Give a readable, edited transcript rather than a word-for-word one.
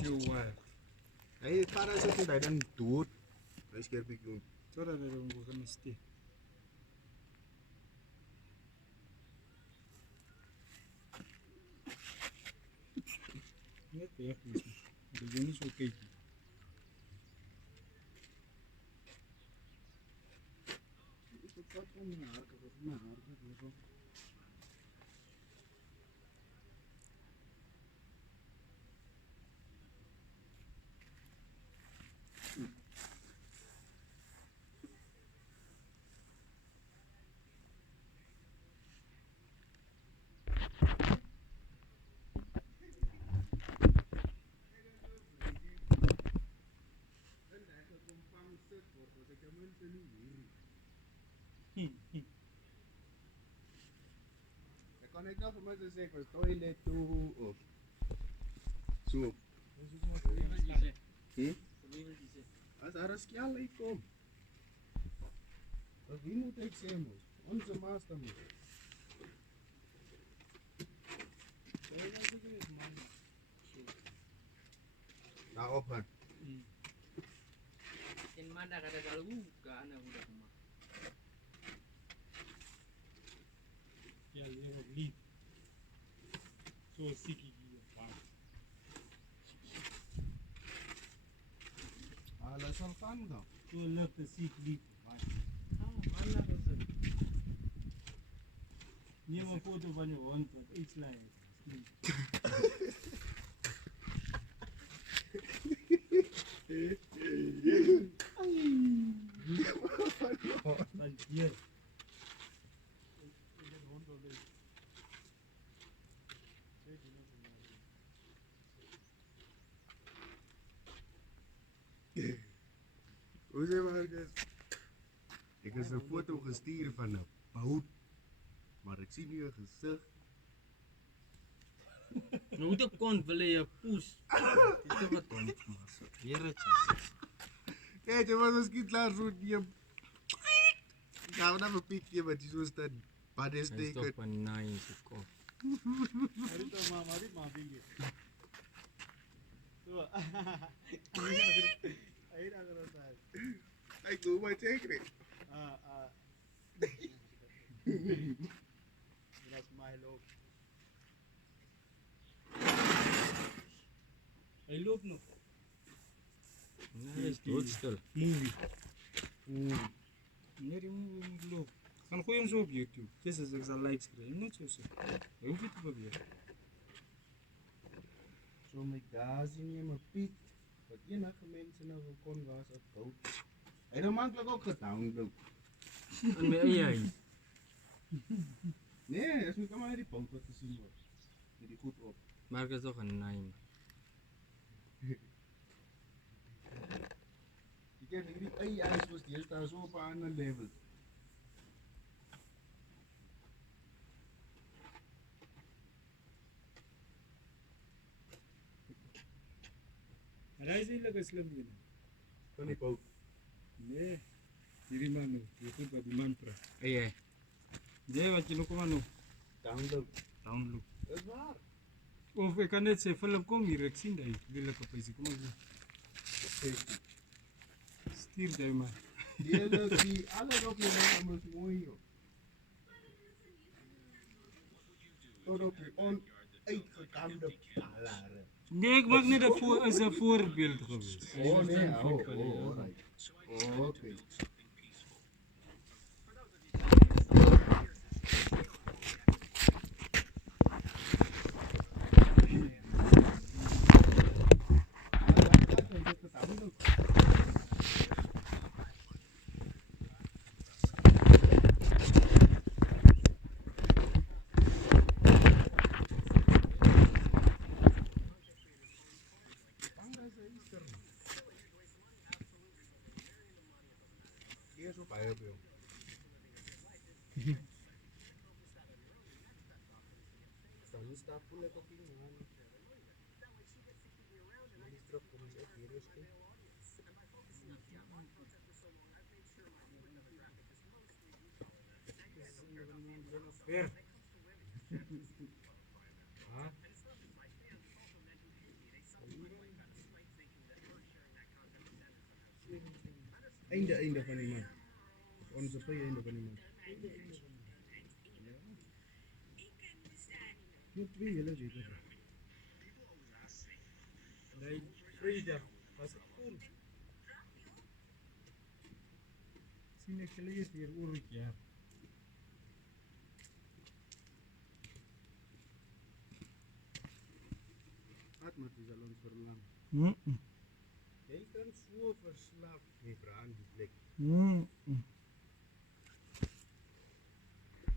Chihuahua. Aí para essa que daí dando tudo. Aí esquerda pique Toda vez eu vou começar. É perto isso. Eu não sou cake. Eu tô com minha arca, Conectar para mais assim, com o toilet to so. As aras que ela aí como. As vi muito aí sempre. Onze master mo. Na open. In mana kada kalau ka ana udah kuma. Yeah, they will leave. So sick you Ala salkan ka. So love the sick leave. Mana tu? Nie ma foto van je hond, wat iets lijkt. Van hier. Hoe zeg maar ik heb een foto gestuurd van een boot. Maar ik zie nu een gezicht. Nou tu kon beli pus. Itu betul masuk. Biar Kijk, je was als kind laat zo die. Gaan we naar een piekje, maar die zo staat. Bij de steken. Itu penai suko. Mari to mari maafin. Tuh. Ayo nak rasa. Ik doe maar zeker. Dat is mijn loop. Hij loopt nog. Nee, is doodstil. Movie. Nee, die movie loopt. Kan gooi hem zo op YouTube. Dit is ik zal likes krijgen. Net zo zo. Je hoeft het te proberen. Zo met daar zien je mijn piet. Wat enige mensen nou kon was op boot. En dan makkelijk ook gedownload. En met AI. Nee, dat is niet allemaal die boot wat te zien wordt. Die goed op. Maar het is toch een naam. Je kent die AI zoals die staan zo op een ander level. Maar hij is eigenlijk slim binnen. Van die boot. Nee. Hierdie man nou. Je goed wat die man praat. AI. Nee, wat je nog maar nou. Download. Download. Dat is waar. Of ik kan net zeggen, Philip kom hier, ik zie dat je lelijke pijzen, kom maar hier. Stuur die man. Die alles op je naam is mooi joh. Tot op je onuitgekamde palaren. Nee, ik maak net een voorbeeld geweest. Oh nee, alright. Oh, oké. Dia supaya belum. Kami staff pun lepas pingan. Ministro Komunis virus ke. Ver. Einde van die maand. Onze pay einde van die maand. Ja. Nog 2 hele weke. Nee, vrijdag was het cool. Sien ek julle eers weer oor 'n jaar. Wat moet jy al ons verlang? Mm. Jy kan so verslaaf wees aan die plek. Mm.